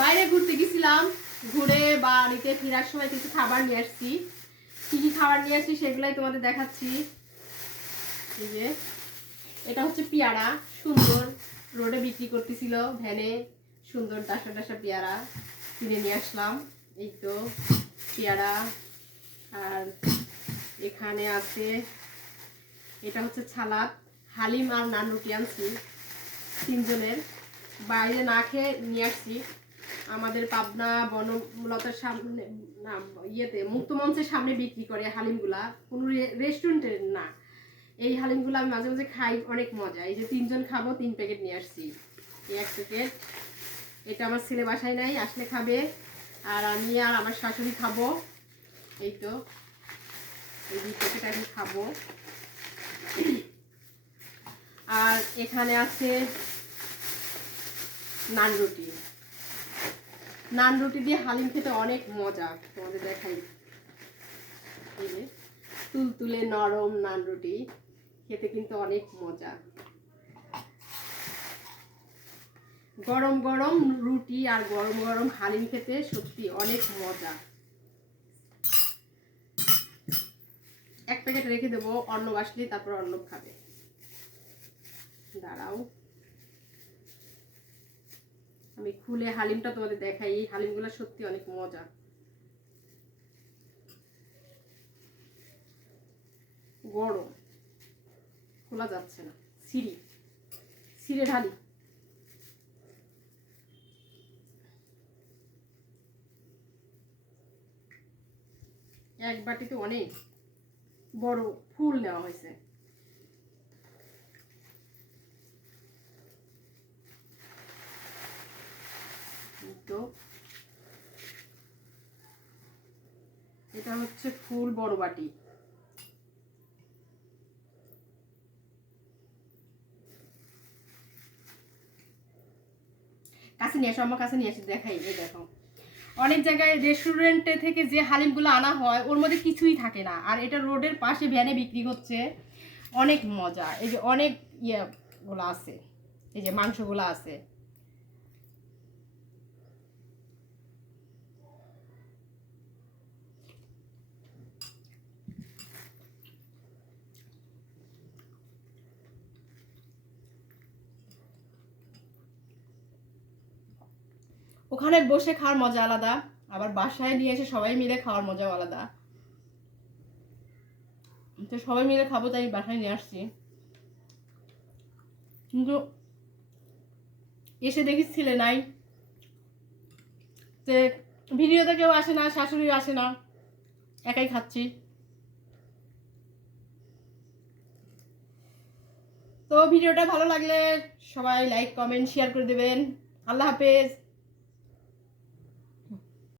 বাইরে ঘুরতে গেছিলাম, ঘুরে বাড়িতে ফেরার সময় কিছু খাবার নিয়ে আসছি। কি কি খাবার নিয়ে আসছি সেগুলাই তোমাদের দেখাচ্ছি। এই যে এটা হচ্ছে পেয়ারা, সুন্দর রোডে বিক্রি করতেছিল ভ্যানে, সুন্দর ডাসা ডাসা পেয়ারা কিনে নিয়ে আসলাম। এই তো পেয়ারা। আর এখানে আছে, এটা হচ্ছে ছালাদ, হালিম আর নান রুটি আনছি তিনজনের। বাইরে না খেয়ে নিয়ে আসছি। আমাদের পাবনা বনলতার সামনে না, ইয়েতে মুক্ত মঞ্চের সামনে বিক্রি করে হালিমগুলা, কোনো রেস্টুরেন্টের না। এই হালিমগুলো আমি মাঝে মাঝে খাই, অনেক মজা। এই যে তিনজন খাবো, 3 প্যাকেট নিয়ে আসছি। এই 1 প্যাকেট, এটা আমার ছেলে বাসায় নাই, আসলে খাবে। আর আমি আর আমার শাশুড়ি খাবো। এই তো এই 2 প্যাকেট আমি খাবো। আর এখানে আছে নান রুটি। নান রুটি দিয়ে হালিম খেতে অনেক মজা, তোমাদের দেখাই। এই যে তুলতুলে নরম নান রুটি, খেতে কিন্তু অনেক মজা। গরম গরম রুটি আর গরম গরম হালিম খেতে সত্যি অনেক মজা। 1 প্যাকেট রেখে দেবো, অর্ণব আসলে তারপর অর্ণব খাবে। দাঁড়াও, আমি খুলে হালিমটা তোমাদের দেখাই। এই হালিমগুলো সত্যি অনেক মজা। গরম, খোলা যাচ্ছে না, সিঁড়ে ঢালি। এক বাটিতে অনেক বড় ফুল নেওয়া হয়েছে। তো এটা হচ্ছে ফুল বড় বাটি। কাছে নিয়ে আসো, আমার কাছে নিয়ে আসি, দেখাই। এই দেখো, অনেক জায়গায় রেস্টুরেন্টে থেকে যে হালিমগুলো আনা হয় ওর মধ্যে কিছুই থাকে না, আর এটা রোডের পাশে ভ্যানে বিক্রি হচ্ছে, অনেক মজা। এই যে অনেক ইয়েগুলো আছে, এই যে মাংসগুলো আছে। ওখানে বসে খাওয়ার মজা আলাদা, আবার বাসায় নিয়ে এসে সবাই মিলে খাওয়ার মজাও আলাদা। তো সবাই মিলে খাবো তাই বাসায় নিয়ে আসছি। কিন্তু এসে দেখি ছেলে নাই, যে ভিডিওতে কেউ আসে না, শাশুড়ি আসে না, একাই খাচ্ছি। তো ভিডিওটা ভালো লাগলে সবাই লাইক কমেন্ট শেয়ার করে দেবেন। আল্লাহ হাফেজ।